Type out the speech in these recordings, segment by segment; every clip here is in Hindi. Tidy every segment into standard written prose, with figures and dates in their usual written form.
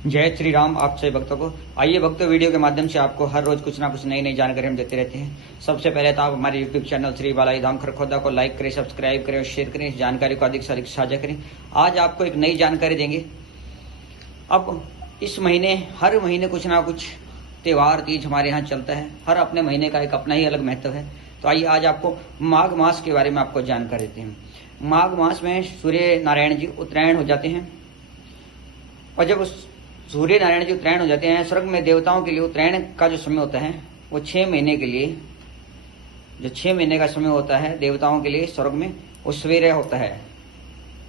जय श्री राम। आप सभी भक्तों को आइए भक्तों, वीडियो के माध्यम से आपको हर रोज कुछ ना कुछ नई नई जानकारी हम देते रहते हैं। सबसे पहले तो आप हमारे यूट्यूब चैनल श्री बालाजी धाम खरखोदा को लाइक करें, सब्सक्राइब करें और शेयर करें। इस जानकारी को अधिक से अधिक साझा करें। आज आपको एक नई जानकारी देंगे। अब इस महीने हर महीने कुछ ना कुछ त्यौहार तीज हमारे यहाँ चलता है। हर अपने महीने का एक अपना ही अलग महत्व है। तो आइए आज आपको माघ मास के बारे में आपको जानकारी देते हैं। माघ मास में सूर्य नारायण जी उत्तरायण हो जाते हैं, और जब सूर्य नारायण जी उत्तरायण हो जाते हैं, स्वर्ग में देवताओं के लिए उत्तरायण का जो समय होता है वो 6 महीने के लिए, जो 6 महीने का समय होता है देवताओं के लिए स्वर्ग में, वो सवेरा होता है।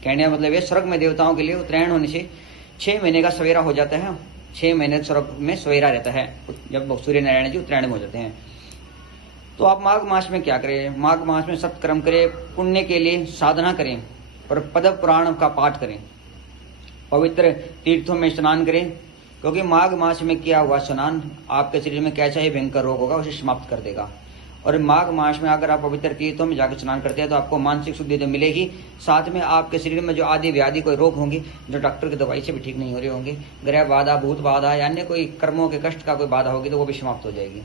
कहने का मतलब ये, स्वर्ग में देवताओं के लिए उत्तरायण होने से 6 महीने का सवेरा हो जाता है। 6 महीने स्वर्ग में सवेरा रहता है जब सूर्य नारायण जी उत्तरायण में हो जाते हैं। तो आप माघ मास में क्या करें? माघ मास में सत्कर्म करें, पुण्य के लिए साधना करें और पद पुराण का पाठ करें, पवित्र तीर्थों में स्नान करें, क्योंकि माघ मास में किया हुआ स्नान आपके शरीर में कैसा ही भयंकर रोग होगा उसे समाप्त कर देगा। और माघ मास में अगर आप पवित्र तीर्थों में जाकर स्नान करते हैं तो आपको मानसिक शुद्धि तो मिलेगी, साथ में आपके शरीर में जो आदि व्याधि कोई रोग होंगे जो डॉक्टर की दवाई से भी ठीक नहीं हो रहे होंगे, ग्रह बाधा, भूत बाधा या अन्य कोई कर्मों के कष्ट का कोई बाधा होगी तो वो भी समाप्त हो जाएगी।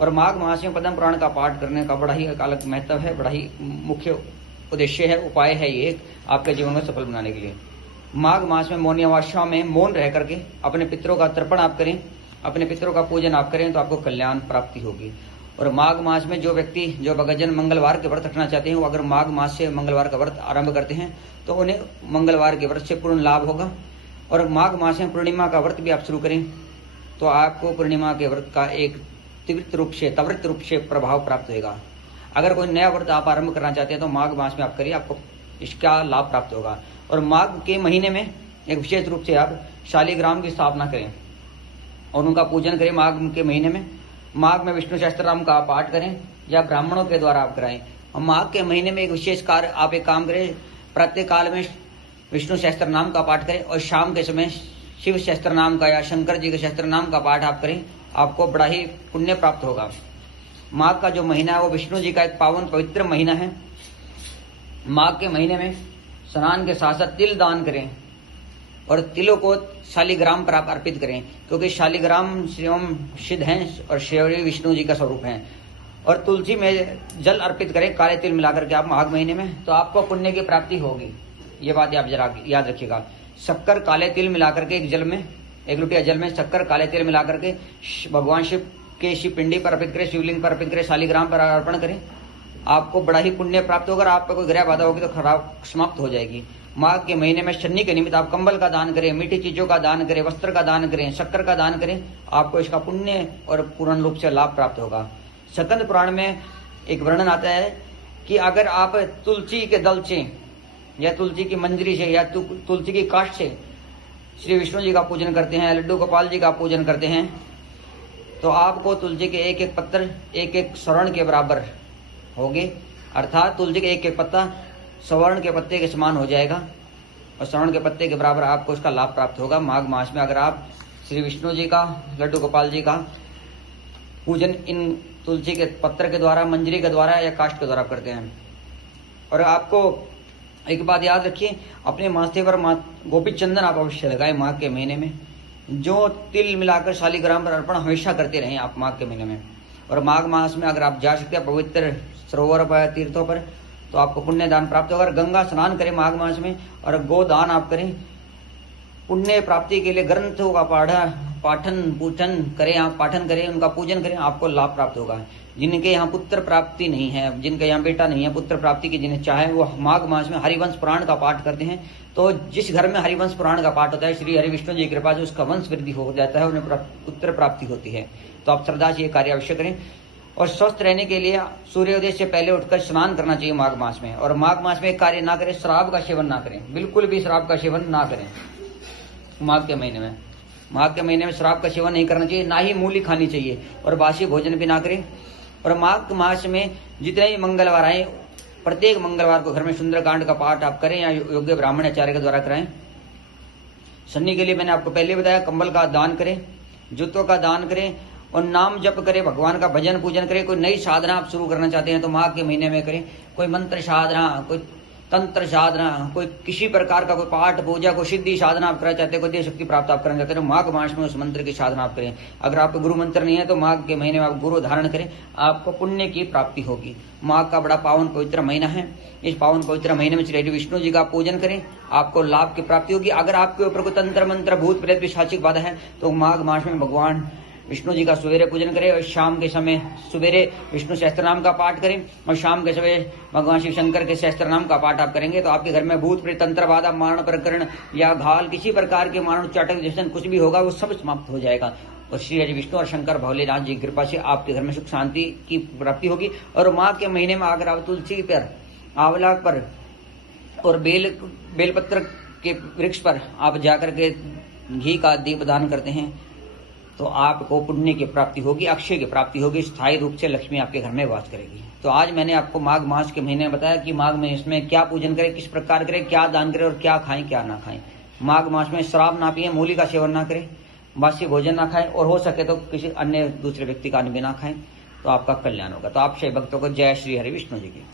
और माघ मास में पद्म पुराण का पाठ करने का बड़ा ही अलग महत्व है, बड़ा ही मुख्य उद्देश्य है, उपाय है ये आपके जीवन को सफल बनाने के लिए। माघ मास में मौनी अमावस्या में मौन रह करके अपने पितरों का तर्पण आप करें, अपने पितरों का पूजन आप करें तो आपको कल्याण प्राप्ति होगी। और माघ मास में जो व्यक्ति जो भगजन मंगलवार के व्रत रखना चाहते हैं, वो अगर माघ मास से मंगलवार का व्रत आरंभ करते हैं तो उन्हें मंगलवार के व्रत से पूर्ण लाभ होगा। और माघ मास में पूर्णिमा का व्रत भी आप शुरू करें तो आपको पूर्णिमा के व्रत का एक त्वरित रूप से प्रभाव प्राप्त होगा। अगर कोई नया व्रत आप आरंभ करना चाहते हैं तो माघ मास में आप करिए, आपको इसका लाभ प्राप्त होगा। और माघ के महीने में एक विशेष रूप से आप शालिग्राम की स्थापना करें और उनका पूजन करें। माघ के महीने में माघ में विष्णु सहस्त्रनाम का पाठ करें या ब्राह्मणों के द्वारा आप कराएं। और माघ के महीने में एक विशेष कार्य आप एक काम करें, प्रातः काल में विष्णु सहस्त्रनाम का पाठ करें और शाम के समय शिव सहस्त्रनाम का या शंकर जी के सहस्त्रनाम का पाठ आप करें, आपको बड़ा ही पुण्य प्राप्त होगा। माघ का जो महीना है वो विष्णु जी का एक पावन पवित्र महीना है। माघ के महीने में स्नान के साथ साथ तिल दान करें और तिलों को शालिग्राम पर आप अर्पित करें, क्योंकि शालिग्राम शिवम सिद्ध हैं और शिवरी विष्णु जी का स्वरूप हैं। और तुलसी में जल अर्पित करें काले तिल मिलाकर के आप माघ महीने में, तो आपको पुण्य की प्राप्ति होगी। ये बात आप जरा याद रखिएगा। शक्कर काले तिल मिलाकर के एक जल में, 1 लोटिया जल में शक्कर काले तिल मिलाकर के भगवान शिव के शिव पिंडी पर अर्पित करें, शिवलिंग पर अर्पित करें, शालिग्राम पर अर्पण करें, आपको बड़ा ही पुण्य प्राप्त होगा। आप पर कोई ग्रह बाधा होगी तो खराब समाप्त हो जाएगी। माघ के महीने में शनि के निमित्त आप कंबल का दान करें, मीठी चीजों का दान करें, वस्त्र का दान करें, शक्कर का दान करें, आपको इसका पुण्य और पूर्ण रूप से लाभ प्राप्त होगा। स्कंद पुराण में एक वर्णन आता है कि अगर आप तुलसी के दल से या तुलसी की मंजरी से या तुलसी की काष्ठ से श्री विष्णु जी का पूजन करते हैं, लड्डू गोपाल जी का पूजन करते हैं, तो आपको तुलसी के एक एक पत्थर एक एक स्वर्ण के बराबर होगे। अर्थात तुलसी के एक एक पत्ता स्वर्ण के पत्ते के समान हो जाएगा और स्वर्ण के पत्ते के बराबर आपको उसका लाभ प्राप्त होगा। माघ मास में अगर आप श्री विष्णु जी का, लड्डू गोपाल जी का पूजन इन तुलसी के पत्र के द्वारा, मंजरी के द्वारा या काष्ठ के द्वारा करते हैं। और आपको एक बात याद रखिए, अपने माथे पर गोपी चंदन आप अवश्य लगाए माघ के महीने में। जो तिल मिलाकर शालिग्राम पर अर्पण हमेशा करते रहें आप माघ के महीने में। और माघ मास में अगर आप जा सकते हैं पवित्र सरोवर पर, तीर्थों पर, तो आपको पुण्य दान प्राप्त होगा। गंगा स्नान करें माघ मास में और गोदान आप करें। पुण्य प्राप्ति के लिए ग्रंथों का पाठन करें, आप पाठन करें, उनका पूजन करें, आपको लाभ प्राप्त होगा। जिनके यहाँ पुत्र प्राप्ति नहीं है, जिनके यहाँ बेटा नहीं है, पुत्र प्राप्ति की जिन्हें चाहे, वो माघ मास में हरिवंश पुराण का पाठ करते हैं। तो जिस घर में हरिवंश पुराण का पाठ होता है, श्री हरि विष्णु जी की कृपा से उसका वंश वृद्धि हो जाता है, उन्हें पुत्र प्राप्ति होती है। तो आप श्रद्धा से ये कार्य अवश्य करें। और स्वस्थ रहने के लिए सूर्योदय से पहले उठकर स्नान करना चाहिए माघ मास में। और माघ मास में एक कार्य ना करें, शराब का सेवन ना करें, बिल्कुल भी शराब का सेवन ना करें माघ के महीने में। माघ के महीने में शराब का सेवन नहीं करना चाहिए, ना ही मूली खानी चाहिए और बासी भोजन भी ना करें। और माघ मास में जितने ही मंगलवार आए, प्रत्येक मंगलवार को घर में सुंदरकांड का पाठ आप करें या योग्य ब्राह्मण आचार्य के द्वारा कराएं। शनि के लिए मैंने आपको पहले बताया, कंबल का दान करें, जूतों का दान करें और नाम जप करें, भगवान का भजन पूजन करें। कोई नई साधना आप शुरू करना चाहते हैं तो माघ के महीने में करें। कोई मंत्र साधना, कोई तंत्र साधना, कोई किसी प्रकार का कोई पाठ पूजा, कोई सिद्धि साधना आप करना चाहते हैं, कोई देव शक्ति प्राप्त आप करना चाहते हैं, तो माघ मास में उस मंत्र की साधना आप करें। अगर आपको गुरु मंत्र नहीं है तो माघ के महीने में आप गुरु धारण करें, आपको पुण्य की प्राप्ति होगी। माघ का बड़ा पावन पवित्र महीना है। इस पावन पवित्र महीने में श्री विष्णु जी का पूजन करें, आपको लाभ की प्राप्ति होगी। अगर आपके ऊपर कोई तंत्र मंत्र भूत प्रेत पिशाचिक बाधा है तो माघ मास में भगवान विष्णु जी का सवेरे पूजन करें और शाम के समय सवेरे विष्णु सहस्त्र नाम का पाठ करें और शाम के समय भगवान शिव शंकर के सहस्त्र नाम का पाठ आप करेंगे तो आपके घर में भूत प्रेत तंत्र बाधा मारण प्रकरण या घाल किसी प्रकार के मारण उच्चाटक जैसे कुछ भी होगा वो सब समाप्त हो जाएगा। और श्री हरि विष्णु और शंकर भोलेनाथ जी की कृपा से आपके घर में सुख शांति की प्राप्ति होगी। और माघ के महीने में अगर आप तुलसी पर, आंवला पर और बेलपत्र के वृक्ष पर आप जाकर के घी का दीप दान करते हैं तो आपको पुण्य की प्राप्ति होगी, अक्षय की प्राप्ति होगी, स्थायी रूप से लक्ष्मी आपके घर में वास करेगी। तो आज मैंने आपको माघ मास के महीने में बताया कि माघ में इसमें क्या पूजन करें, किस प्रकार करें, क्या दान करें और क्या खाएं क्या ना खाएं। माघ मास में शराब ना पिए, मूली का सेवन ना करें, बासी भोजन ना खाएं और हो सके तो किसी अन्य दूसरे व्यक्ति का अन्न भी ना खाएं, तो आपका कल्याण होगा। तो आप सभी भक्तों को जय श्री हरि विष्णु जी की।